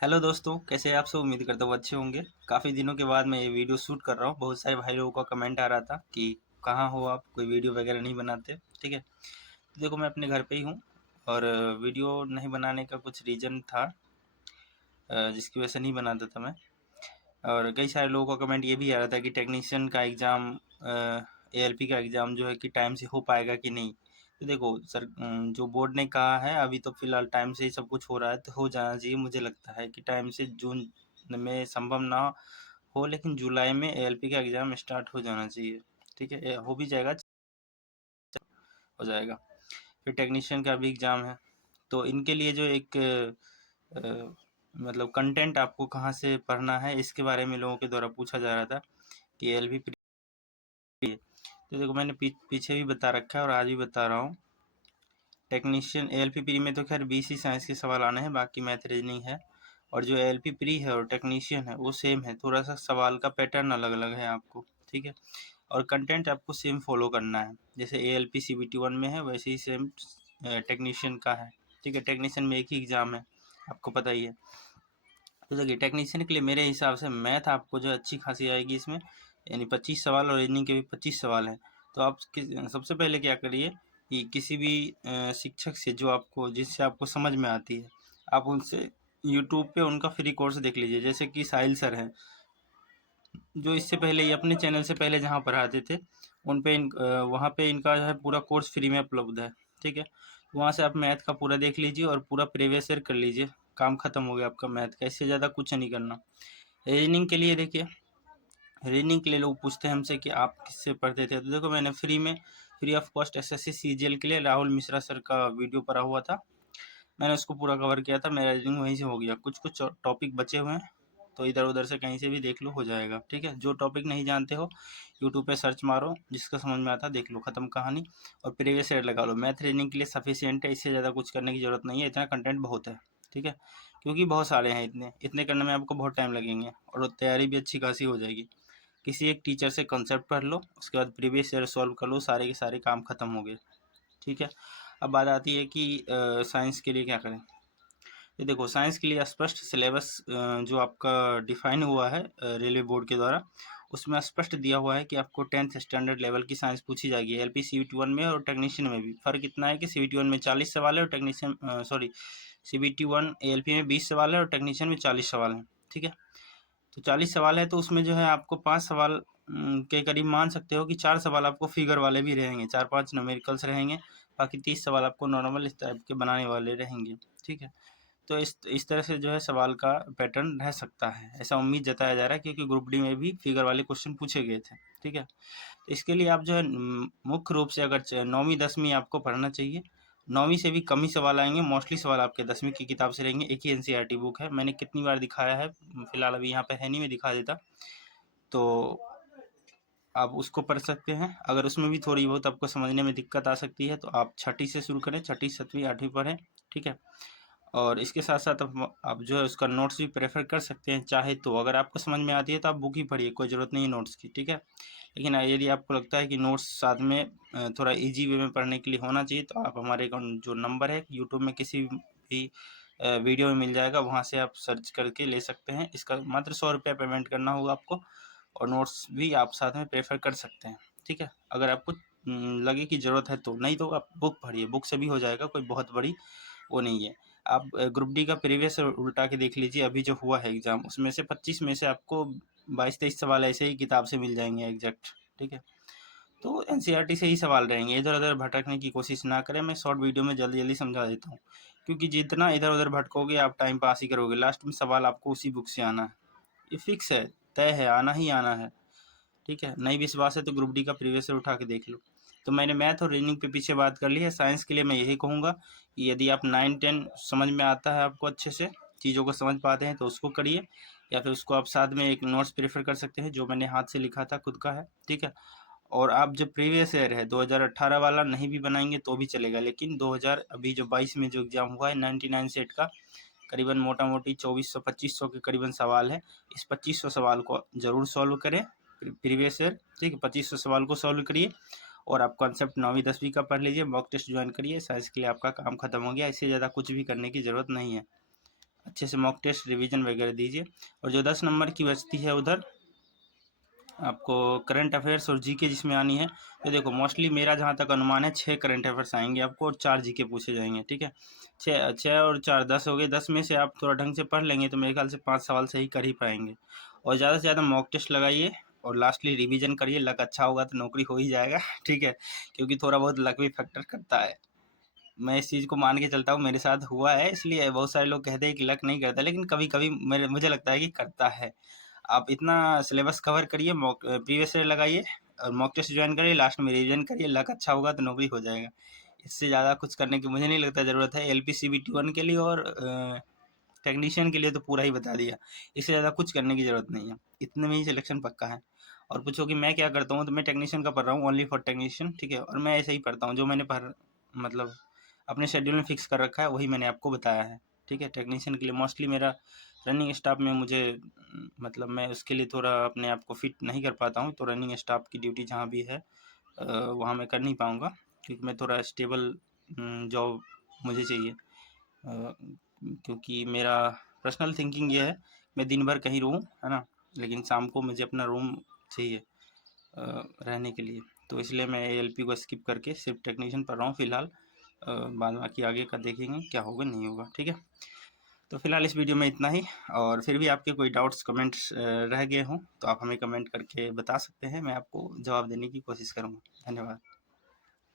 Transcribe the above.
Hello दोस्तों, कैसे हैं आप सब। उम्मीद करता हूँ अच्छे होंगे। काफ़ी दिनों के बाद मैं ये वीडियो शूट कर रहा हूँ। बहुत सारे भाई लोगों का कमेंट आ रहा था कि कहाँ हो आप, कोई वीडियो वगैरह नहीं बनाते। ठीक है, तो देखो मैं अपने घर पे ही हूँ और वीडियो नहीं बनाने का कुछ रीज़न था जिसकी वजह से नहीं बनाता था मैं। और कई सारे लोगों का कमेंट ये भी आ रहा था कि टेक्नीशियन का एग्ज़ाम, एएलपी का एग्ज़ाम जो है कि टाइम से हो पाएगा कि नहीं। तो देखो सर, जो बोर्ड ने कहा है अभी तो फ़िलहाल टाइम से ही सब कुछ हो रहा है, तो हो जाना चाहिए। मुझे लगता है कि टाइम से जून में संभव ना हो, लेकिन जुलाई में एएलपी का एग्ज़ाम स्टार्ट हो जाना चाहिए। ठीक है, हो भी जाएगा, हो जाएगा। फिर टेक्नीशियन का भी एग्ज़ाम है, तो इनके लिए जो एक मतलब कंटेंट आपको कहाँ से पढ़ना है, इसके बारे में लोगों के द्वारा पूछा जा रहा था कि एएलपी प्री है। तो देखो मैंने पीछे भी बता रखा है और आज भी बता रहा हूँ। टेक्नीशियन एएलपी प्री में तो खैर बीसी साइंस के सवाल आने हैं, बाकी मैथ रीजनिंग है। और जो एएलपी प्री है और टेक्नीशियन है वो सेम है, थोड़ा सा सवाल का पैटर्न अलग अलग है आपको। ठीक है, और कंटेंट आपको सेम फॉलो करना है। जैसे एएलपी सीबीटी 1 में है वैसे ही सेम टेक्नीशियन का है। ठीक है, टेक्नीशियन में एक ही एग्ज़ाम है, आपको पता ही है। तो देखिए टेक्नीशियन के लिए मेरे हिसाब से मैथ आपको जो अच्छी खासी आएगी इसमें, यानी 25 सवाल और रीजनिंग के भी 25 सवाल हैं। तो आप सबसे पहले क्या करिए कि किसी भी शिक्षक से जो आपको जिससे आपको समझ में आती है, आप उनसे यूट्यूब पे उनका फ्री कोर्स देख लीजिए। जैसे कि साहिल सर हैं, जो इससे पहले ये अपने चैनल से पहले जहाँ पढ़ाते थे उन पे वहाँ पे इनका जो है पूरा कोर्स फ्री में उपलब्ध है। ठीक है, वहाँ से आप मैथ का पूरा देख लीजिए और पूरा प्रीवियस ईयर कर लीजिए। काम खत्म हो गया आपका मैथ का, इससे ज़्यादा कुछ नहीं करना। रीजनिंग के लिए देखिए, रीजनिंग के लिए लोग पूछते हैं हमसे कि आप किससे पढ़ते थे। तो देखो मैंने free of cost SSC CGL के लिए राहुल मिश्रा सर का वीडियो पढ़ा हुआ था। मैंने उसको पूरा कवर किया था, मेरा रीजनिंग वहीं से हो गया। कुछ कुछ टॉपिक बचे हुए हैं तो इधर उधर से कहीं से भी देख लो, हो जाएगा। ठीक है, जो टॉपिक नहीं जानते हो यूट्यूब पे सर्च मारो, जिसका समझ में आता देख लो, खत्म कहानी। और प्रीवियस ईयर लगा लो। मैथ रीजनिंग के लिए सफिशियंट है, इससे ज़्यादा कुछ करने की ज़रूरत नहीं है, इतना कंटेंट बहुत है। ठीक है, क्योंकि बहुत सारे हैं, इतने इतने करने में आपको बहुत टाइम लगेंगे और तैयारी भी अच्छी खासी हो जाएगी। किसी एक टीचर से कंसेप्ट पढ़ लो, उसके बाद प्रीवियस ईयर सॉल्व कर लो, सारे के सारे काम खत्म हो गए। ठीक है, अब बात आती है कि साइंस के लिए क्या करें। ये देखो साइंस के लिए स्पष्ट सिलेबस जो आपका डिफाइन हुआ है रेलवे बोर्ड के द्वारा, उसमें स्पष्ट दिया हुआ है कि आपको 10th स्टैंडर्ड लेवल की साइंस पूछी जाएगी। एलपी सीबीटी 1 में और टेक्नीशियन में भी फ़र्क इतना है कि सीबीटी 1 में 40 सवाल है और टेक्नीशियन सॉरी सीबीटी 1 एएलपी में 20 सवाल है और टेक्नीशियन में 40 सवाल हैं। ठीक है, तो 40 सवाल है तो उसमें जो है आपको 5 सवाल के करीब मान सकते हो कि 4 सवाल आपको फिगर वाले भी रहेंगे, 4-5 न्यूमेरिकल्स रहेंगे, बाकी 30 सवाल आपको नॉर्मल इस टाइप के बनाने वाले रहेंगे। ठीक है, तो इस तरह से जो है सवाल का पैटर्न रह सकता है, ऐसा उम्मीद जताया जा रहा है, क्योंकि ग्रुप डी में भी फिगर वाले क्वेश्चन पूछे गए थे। ठीक है, तो इसके लिए आप जो है मुख्य रूप से अगर 9वीं 10वीं आपको पढ़ना चाहिए। 9वीं से भी कम ही सवाल आएंगे, मोस्टली सवाल आपके 10वीं की किताब से रहेंगे। एक ही एनसीईआरटी बुक है, मैंने कितनी बार दिखाया है, फिलहाल अभी यहाँ पे है नहीं, मैं दिखा देता। तो आप उसको पढ़ सकते हैं। अगर उसमें भी थोड़ी बहुत आपको समझने में दिक्कत आ सकती है तो आप छठी से शुरू करें, छठी 7वीं 8वीं पढ़ें। ठीक है, और इसके साथ साथ आप जो है उसका नोट्स भी प्रेफर कर सकते हैं चाहे तो। अगर आपको समझ में आती है तो आप बुक ही पढ़िए, कोई ज़रूरत नहीं है नोट्स की। ठीक है, लेकिन यदि आपको लगता है कि नोट्स साथ में थोड़ा इजी वे में पढ़ने के लिए होना चाहिए तो आप हमारे जो नंबर है यूट्यूब में किसी भी वीडियो में मिल जाएगा, वहाँ से आप सर्च करके ले सकते हैं। इसका मात्र 100 रुपया पेमेंट करना होगा आपको, और नोट्स भी आप साथ में प्रेफर कर सकते हैं। ठीक है, अगर आपको लगे कि ज़रूरत है तो, नहीं तो आप बुक पढ़िए, बुक से भी हो जाएगा, कोई बहुत बड़ी वो नहीं है। आप ग्रुप डी का प्रीवियस उल्टा के देख लीजिए, अभी जो हुआ है एग्ज़ाम, उसमें से 25 में से आपको 22-23 सवाल ऐसे ही किताब से मिल जाएंगे एग्जैक्ट। ठीक है, तो एनसीईआरटी से ही सवाल रहेंगे, इधर उधर भटकने की कोशिश ना करें। मैं शॉर्ट वीडियो में जल्दी जल्दी समझा देता हूँ, क्योंकि जितना इधर उधर भटकोगे आप टाइम पास ही करोगे, लास्ट में सवाल आपको उसी बुक से आना है, ये फिक्स है, तय है, आना ही आना है। ठीक है, नहीं विश्वास है तो ग्रुप डी का प्रीवियस ईयर उठा के देख लो। तो मैंने मैथ और रीजनिंग पे पीछे बात कर ली है। साइंस के लिए मैं यही कहूँगा कि यदि आप 9-10 समझ में आता है, आपको अच्छे से चीज़ों को समझ पाते हैं तो उसको करिए, या फिर उसको आप साथ में एक नोट्स प्रेफर कर सकते हैं जो मैंने हाथ से लिखा था, खुद का है। ठीक है, और आप जो प्रीवियस ईयर है 2018 वाला नहीं भी बनाएंगे तो भी चलेगा, लेकिन 2000 अभी जो 22 में जो एग्ज़ाम हुआ है 99 सेट का, करीबन मोटा मोटी 2400-2500 के करीबन सवाल है। इस 2500 सवाल को ज़रूर सॉल्व करें प्रीवियस ईयर। ठीक है, 2500 सवाल को सॉल्व करिए और आप कॉन्सेप्ट 9वीं 10वीं का पढ़ लीजिए, मॉक टेस्ट ज्वाइन करिए। साइंस के लिए आपका काम खत्म हो गया, इससे ज़्यादा कुछ भी करने की ज़रूरत नहीं है। अच्छे से मॉक टेस्ट रिवीजन वगैरह दीजिए। और जो 10 नंबर की बचती है उधर आपको करंट अफेयर्स और जीके जिसमें आनी है, तो देखो मोस्टली मेरा जहाँ तक अनुमान है 6 करंट अफेयर्स आएंगे आपको और 4 जीके पूछे जाएंगे, ठीक है। 6 और 4 10 हो गए। 10 में से आप थोड़ा ढंग से पढ़ लेंगे तो मेरे ख्याल से 5 सवाल सही कर ही पाएंगे। और ज़्यादा से ज़्यादा मॉक टेस्ट लगाइए और लास्टली रिवीजन करिए। लक अच्छा होगा तो नौकरी हो ही जाएगा, ठीक है, क्योंकि थोड़ा बहुत लक भी फैक्टर करता है। मैं इस चीज़ को मान के चलता हूँ, मेरे साथ हुआ है, इसलिए बहुत सारे लोग कहते हैं कि लक नहीं करता, लेकिन कभी कभी मुझे लगता है कि करता है। आप इतना सिलेबस कवर करिए, मॉक प्रीवियस ईयर लगाइए और मॉक टेस्ट ज्वाइन करिए, लास्ट में रिवीजन करिए, लक अच्छा होगा तो नौकरी हो जाएगा। इससे ज़्यादा कुछ करने की मुझे नहीं लगता ज़रूरत है। LPCBT1 के लिए और टेक्नीशियन के लिए तो पूरा ही बता दिया, इससे ज़्यादा कुछ करने की ज़रूरत नहीं है, इतने में ही सिलेक्शन पक्का है। और पूछो कि मैं क्या करता हूँ, तो मैं टेक्नीशियन का पढ़ रहा हूँ, ओनली फॉर टेक्नीशियन, ठीक है। और मैं ऐसे ही पढ़ता हूँ, जो मैंने मतलब अपने शेड्यूल में फिक्स कर रखा है वही मैंने आपको बताया है, ठीक है। टेक्नीशियन के लिए मोस्टली मेरा रनिंग स्टाफ में मुझे मतलब मैं उसके लिए थोड़ा अपने आप को फिट नहीं कर पाता हूँ, तो रनिंग स्टाफ की ड्यूटी जहाँ भी है वहाँ मैं कर नहीं पाऊँगा, क्योंकि मैं थोड़ा स्टेबल जॉब मुझे चाहिए। क्योंकि मेरा पर्सनल थिंकिंग ये है, मैं दिन भर कहीं रहूँ, है ना, लेकिन शाम को मुझे अपना रूम चाहिए रहने के लिए। तो इसलिए मैं ALP को स्किप करके सिर्फ टेक्नीशियन पढ़ रहा हूँ फ़िलहाल। बाद बाकी आगे का देखेंगे क्या होगा नहीं होगा, ठीक है। तो फिलहाल इस वीडियो में इतना ही। और फिर भी आपके कोई डाउट्स कमेंट्स रह गए हों तो आप हमें कमेंट करके बता सकते हैं, मैं आपको जवाब देने की कोशिश करूँगा। धन्यवाद।